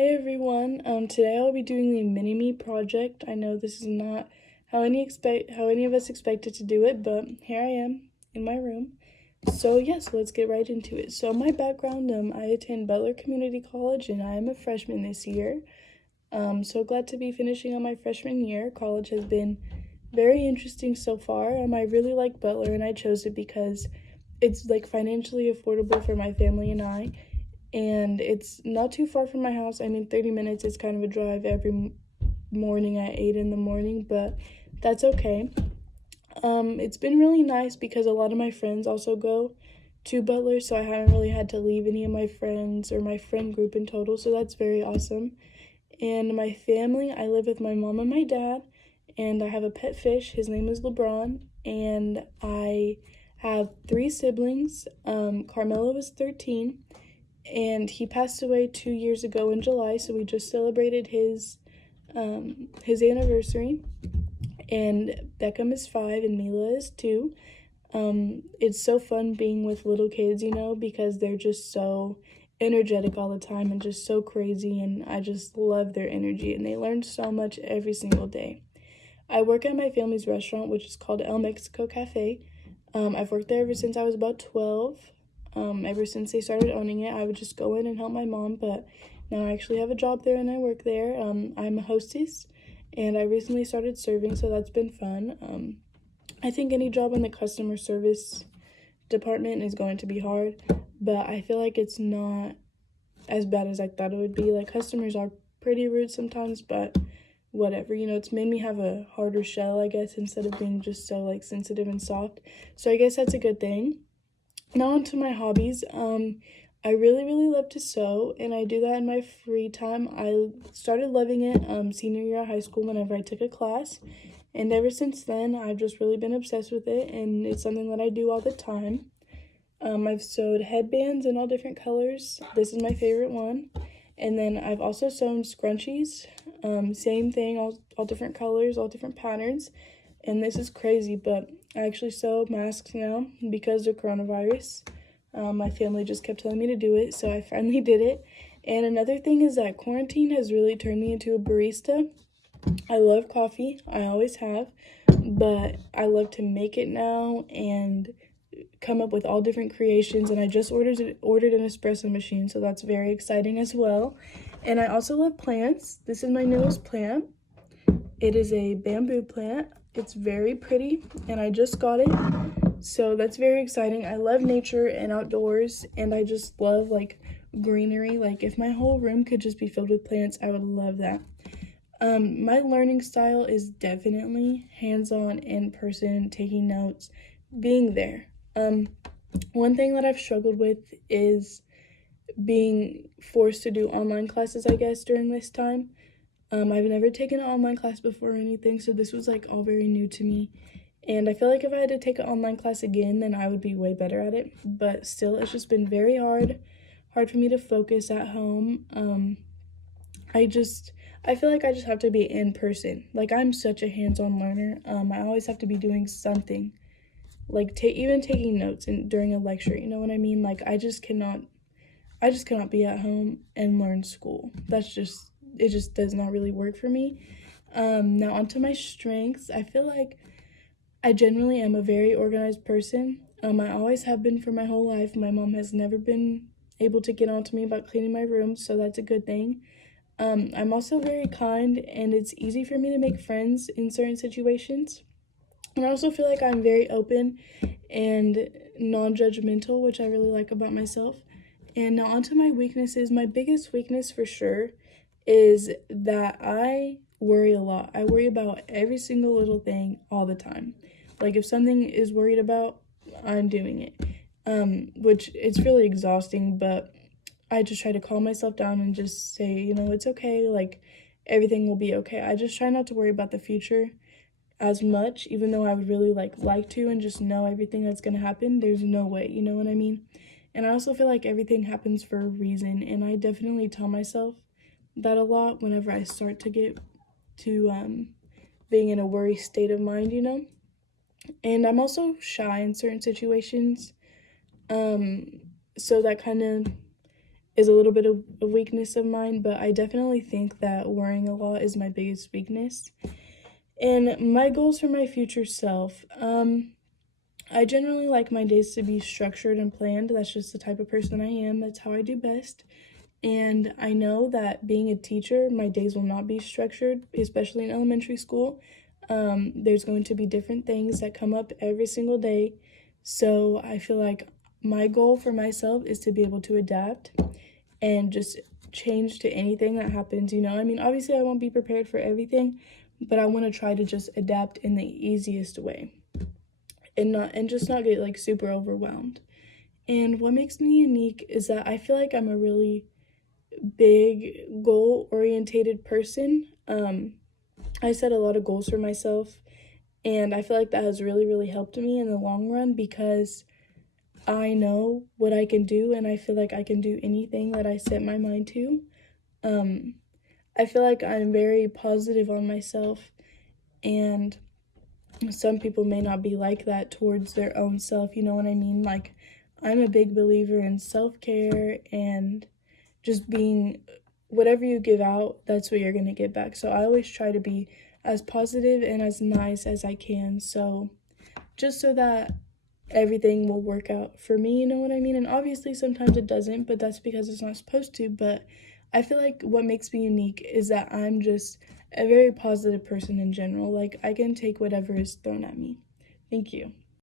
Hey everyone, today I'll be doing the mini-me project. I know this is not how any of us expected to do it, but here I am in my room. So yes, let's get right into it. So my background, I attend Butler Community College and I am a freshman this year. So glad to be finishing on my freshman year. College has been very interesting so far. I really like Butler and I chose it because it's like financially affordable for my family and I, and it's not too far from my house. 30 minutes is kind of a drive every morning at 8 in the morning, but that's okay. It's been really nice because a lot of my friends also go to Butler, so I haven't really had to leave any of my friends or my friend group in total, so that's very awesome. And my family, I live with my mom and my dad, and I have a pet fish. His name is LeBron, and I have three siblings. Carmelo is 13, and he passed away 2 years ago in July, so we just celebrated his anniversary. And Beckham is 5 and Mila is 2. It's so fun being with little kids, because they're just so energetic all the time and just so crazy, and I just love their energy, and they learn so much every single day. I work at my family's restaurant, which is called El Mexico Cafe. I've worked there ever since I was about 12. Ever since they started owning it, I would just go in and help my mom, but now I actually have a job there and I work there. I'm a hostess, and I recently started serving, so that's been fun. I think any job in the customer service department is going to be hard, but I feel like it's not as bad as I thought it would be. Like, customers are pretty rude sometimes, but whatever, it's made me have a harder shell, I guess, instead of being just so like sensitive and soft. So I guess that's a good thing. Now on to my hobbies. I really love to sew, and I do that in my free time. I started loving it senior year of high school whenever I took a class, and ever since then I've just really been obsessed with it, and it's something that I do all the time. I've sewed headbands in all different colors. This is my favorite one. And then I've also sewn scrunchies. Same thing, all different colors, all different patterns. And this is crazy, but I actually sew masks now because of coronavirus. My family just kept telling me to do it, so I finally did it. And another thing is that quarantine has really turned me into a barista. I love coffee, I always have, but I love to make it now and come up with all different creations, and I just ordered an espresso machine, so that's very exciting as well. And I also love plants. This is my newest plant. It is a bamboo plant. It's very pretty, and I just got it, so that's very exciting. I love nature and outdoors, and I just love like greenery. Like, if my whole room could just be filled with plants, I would love that. My learning style is definitely hands-on, in person, taking notes, being there. One thing that I've struggled with is being forced to do online classes, I guess, during this time. I've never taken an online class before or anything, so this was like all very new to me. And I feel like if I had to take an online class again, then I would be way better at it. But still, it's just been very hard for me to focus at home. I feel like I just have to be in person. Like, I'm such a hands-on learner. I always have to be doing something. Like, even taking notes during a lecture, you know what I mean? Like, I just cannot be at home and learn school. It just does not really work for me. Now onto my strengths. I feel like I generally am a very organized person. I always have been for my whole life. My mom has never been able to get on to me about cleaning my room, so that's a good thing. I'm also very kind, and it's easy for me to make friends in certain situations. And I also feel like I'm very open and non-judgmental, which I really like about myself. And now onto my weaknesses. My biggest weakness for sure is that I worry a lot. I worry about every single little thing all the time. Like, if something is worried about, I'm doing it. Which it's really exhausting, but I just try to calm myself down and just say, it's okay. Like, everything will be okay. I just try not to worry about the future as much, even though I would really like to and just know everything that's going to happen. There's no way, you know what I mean? And I also feel like everything happens for a reason, and I definitely tell myself that a lot whenever I start to get to being in a worry state of mind. And I'm also shy in certain situations, so that kind of is a little bit of a weakness of mine, but I definitely think that worrying a lot is my biggest weakness. And my goals for my future self, I generally like my days to be structured and planned. That's just the type of person I am. That's how I do best. And I know that being a teacher, my days will not be structured, especially in elementary school. There's going to be different things that come up every single day. So I feel like my goal for myself is to be able to adapt and just change to anything that happens. I mean, obviously I won't be prepared for everything, but I want to try to just adapt in the easiest way and just not get like super overwhelmed. And what makes me unique is that I feel like I'm a really big goal orientated person. I set a lot of goals for myself, and I feel like that has really, really helped me in the long run because I know what I can do, and I feel like I can do anything that I set my mind to. I feel like I'm very positive on myself, and some people may not be like that towards their own self, you know what I mean? Like, I'm a big believer in self-care and just being whatever you give out, that's what you're going to get back. So I always try to be as positive and as nice as I can. So just so that everything will work out for me, you know what I mean? And obviously sometimes it doesn't, but that's because it's not supposed to. But I feel like what makes me unique is that I'm just a very positive person in general. Like, I can take whatever is thrown at me. Thank you.